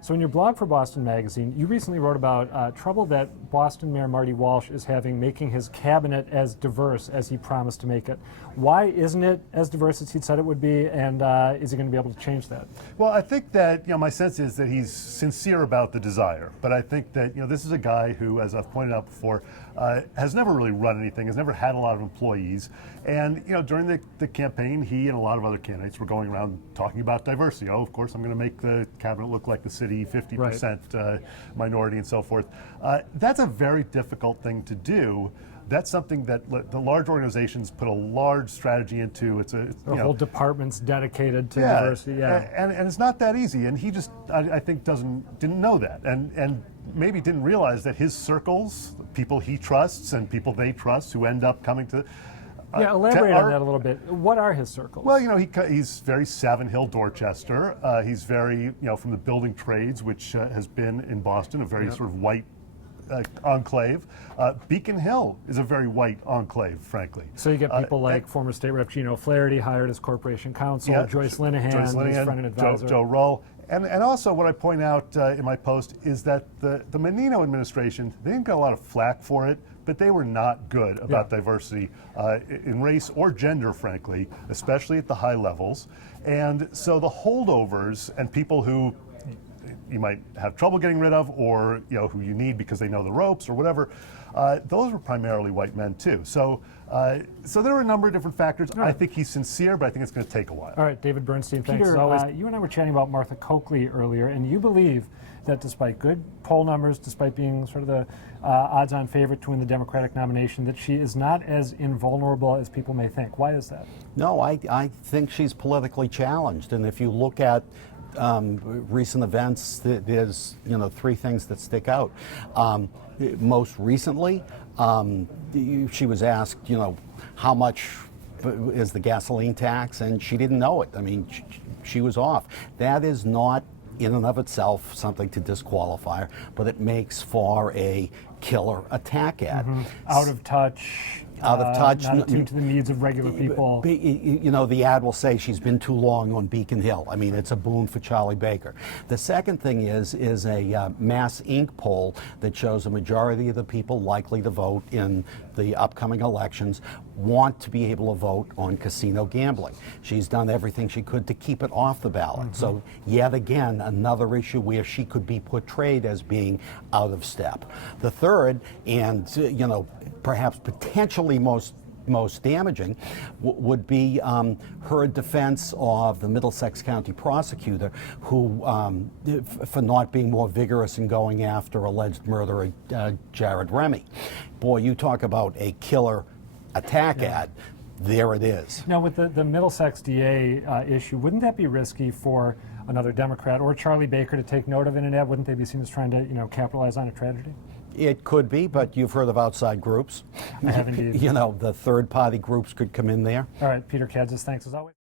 So in your blog for Boston Magazine, you recently wrote about trouble that Boston Mayor Marty Walsh is having making his cabinet as diverse as he promised to make it. Why isn't it as diverse as he said it would be, and is he going to be able to change that? Well, I think that, my sense is that he's sincere about the desire, but I think that, this is a guy who, as I've pointed out before, has never really run anything, has never had a lot of employees, and, during the campaign, he and a lot of other candidates were going around talking about diversity. Oh, of course, I'm going to make the cabinet look like the city, 50% minority and so forth. That's a very difficult thing to do. That's something that the large organizations put a large strategy into. It's whole departments dedicated to diversity. And it's not that easy. And he just, I think, didn't know that, and maybe didn't realize that his circles, people he trusts and people they trust, who end up coming to. Elaborate on that a little bit. What are his circles? Well, he's very Savin Hill, Dorchester. He's very, from the building trades, which has been in Boston a very sort of white enclave. Beacon Hill is a very white enclave, frankly. So you get people like former State Rep Gino Flaherty, hired as Corporation Counsel, Joyce Linehan, his friend and advisor. Joe Rull. And also what I point out in my post is that the Menino administration, they didn't get a lot of flack for it, but they were not good about diversity in race or gender, frankly, especially at the high levels. And so the holdovers and people who you might have trouble getting rid of, or who you need because they know the ropes or whatever, those were primarily white men too. So there were a number of different factors. I think he's sincere, but I think it's going to take a while. All right, David Bernstein, thanks Peter, as always. You and I were chatting about Martha Coakley earlier, and you believe that despite good poll numbers, despite being sort of the odds-on favorite to win the Democratic nomination, that she is not as invulnerable as people may think. Why is that? No, I think she's politically challenged, and if you look at recent events, there's three things that stick out. Most recently, she was asked, how much is the gasoline tax, and she didn't know it. I mean, she was off. That is not in and of itself something to disqualify her, but it makes for a killer attack ad. Out of touch. Out of touch. Not attuned to the needs of regular people. The ad will say she's been too long on Beacon Hill. I mean, it's a boon for Charlie Baker. The second thing is a Mass Inc. poll that shows a majority of the people likely to vote in the upcoming elections want to be able to vote on casino gambling. She's done everything she could to keep it off the ballot. So yet again, another issue where she could be portrayed as being out of step. The third, and perhaps potentially most damaging, would be her defense of the Middlesex County prosecutor, who, for not being more vigorous in going after alleged murderer Jared Remy. Boy, you talk about a killer attack ad. There it is. Now, with the Middlesex DA issue, wouldn't that be risky for another Democrat or Charlie Baker to take note of in an ad? Wouldn't they be seen as trying to capitalize on a tragedy? It could be, but you've heard of outside groups. I have indeed. The third-party groups could come in there. All right, Peter Kadzis, thanks as always.